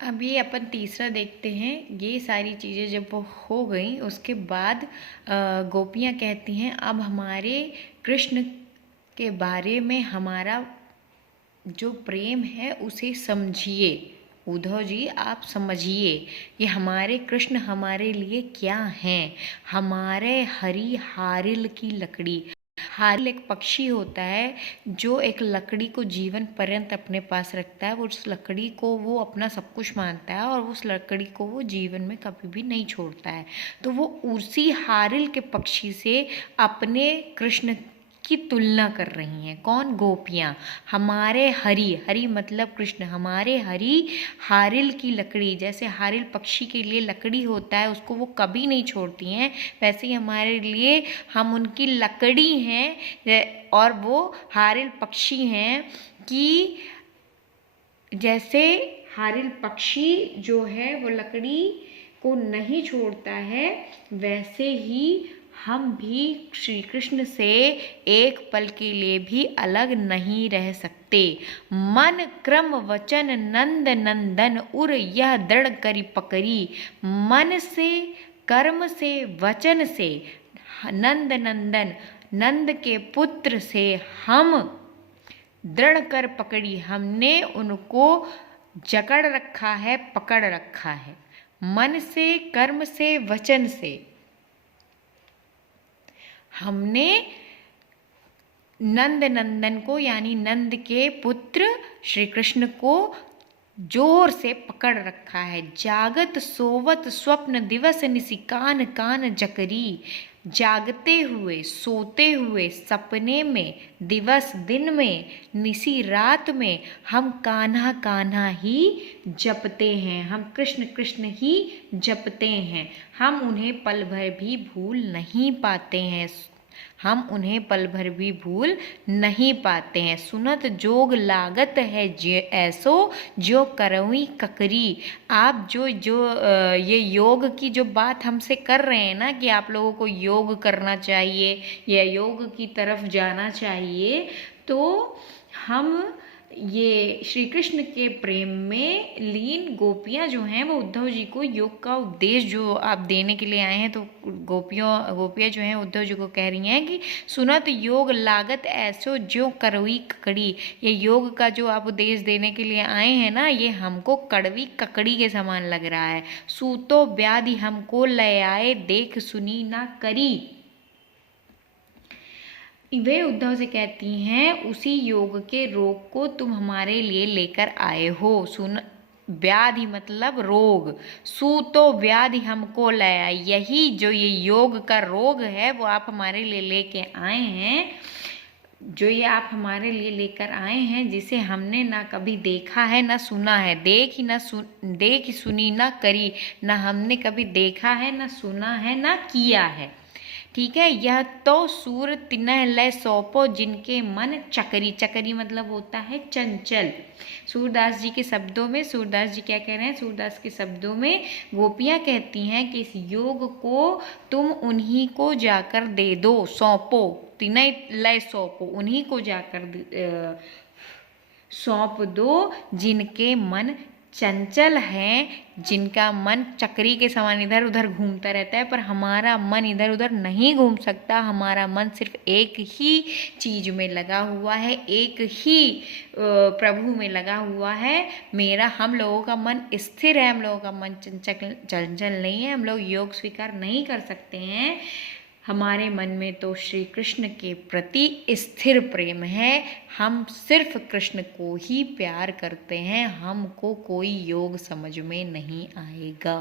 अभी अपन तीसरा देखते हैं। ये सारी चीज़ें जब वो हो गई उसके बाद गोपियाँ कहती हैं अब हमारे कृष्ण के बारे में हमारा जो प्रेम है उसे समझिए। उद्धव जी आप समझिए कि हमारे कृष्ण हमारे लिए क्या हैं। हमारे हरी हारिल की लकड़ी, हारिल एक पक्षी होता है जो एक लकड़ी को जीवन पर्यंत अपने पास रखता है। वो उस लकड़ी को वो अपना सब कुछ मानता है और उस लकड़ी को वो जीवन में कभी भी नहीं छोड़ता है। तो वो उसी हारिल के पक्षी से अपने कृष्ण की तुलना कर रही हैं। कौन? गोपियाँ। हमारे हरी, हरी मतलब कृष्ण, हमारे हरी हारिल की लकड़ी, जैसे हारिल पक्षी के लिए लकड़ी होता है उसको वो कभी नहीं छोड़ती हैं, वैसे ही हमारे लिए हम उनकी लकड़ी हैं और वो हारिल पक्षी हैं कि जैसे हारिल पक्षी जो है वो लकड़ी को नहीं छोड़ता है, वैसे ही हम भी श्री कृष्ण से एक पल के लिए भी अलग नहीं रह सकते। मन क्रम वचन नंद नंदन उर यह दृढ़ करी पकड़ी। मन से, कर्म से, वचन से नंद नंदन, नंद के पुत्र से हम दृढ़ कर पकड़ी, हमने उनको जकड़ रखा है, पकड़ रखा है। मन से, कर्म से, वचन से हमने नंद नंदन को यानी नंद के पुत्र श्री कृष्ण को जोर से पकड़ रखा है। जागत सोवत स्वप्न दिवस निसी कान कान जकरी। जागते हुए, सोते हुए, सपने में, दिवस दिन में, निसी रात में हम कान्हा कान्हा ही जपते हैं। हम कृष्ण कृष्ण ही जपते हैं। हम उन्हें पल भर भी भूल नहीं पाते हैं। हम उन्हें पल भर भी भूल नहीं पाते हैं। सुनत जोग लागत है ऐसो जो करवी ककरी। आप जो ये योग की जो बात हमसे कर रहे हैं ना कि आप लोगों को योग करना चाहिए या योग की तरफ जाना चाहिए, तो हम ये श्री कृष्ण के प्रेम में लीन गोपियाँ जो हैं वो उद्धव जी को योग का उपदेश जो आप देने के लिए आए हैं, तो गोपियाँ जो हैं उद्धव जी को कह रही हैं कि सुनत योग लागत ऐसो जो कड़वी ककड़ी। ये योग का जो आप उपदेश देने के लिए आए हैं ना, ये हमको कड़वी ककड़ी के समान लग रहा है। सूतो व्याधि हमको ले आए देख सुनी ना करी। वे उद्धव से कहती हैं उसी योग के रोग को तुम हमारे लिए लेकर आए हो। सुन, व्याधि मतलब रोग, सूतो व्याधि हमको लाया, यही जो ये योग का रोग है वो आप हमारे लिए लेके आए हैं। जो ये आप हमारे लिए लेकर आए हैं जिसे हमने ना कभी देखा है ना सुना है। देख सुनी ना करी, ना हमने कभी देखा है ना सुना है ना किया है। ठीक है। यह तो सूर तिनह लय सौंपो जिनके मन चकरी। चकरी मतलब होता है चंचल। सूरदास जी के शब्दों में, सूरदास जी क्या कह रहे हैं? सूरदास के शब्दों में गोपियाँ कहती हैं कि इस योग को तुम उन्हीं को जाकर दे दो, सौंपो। तिनय लय सौंपो, उन्हीं को जाकर सौंप दो जिनके मन चंचल हैं, जिनका मन चक्री के समान इधर उधर घूमता रहता है। पर हमारा मन इधर उधर नहीं घूम सकता। हमारा मन सिर्फ एक ही चीज़ में लगा हुआ है, एक ही प्रभु में लगा हुआ है। हम लोगों का मन स्थिर है, हम लोगों का मन चंचल नहीं है। हम लोग योग स्वीकार नहीं कर सकते हैं। हमारे मन में तो श्री कृष्ण के प्रति स्थिर प्रेम है। हम सिर्फ कृष्ण को ही प्यार करते हैं। हमको कोई योग समझ में नहीं आएगा।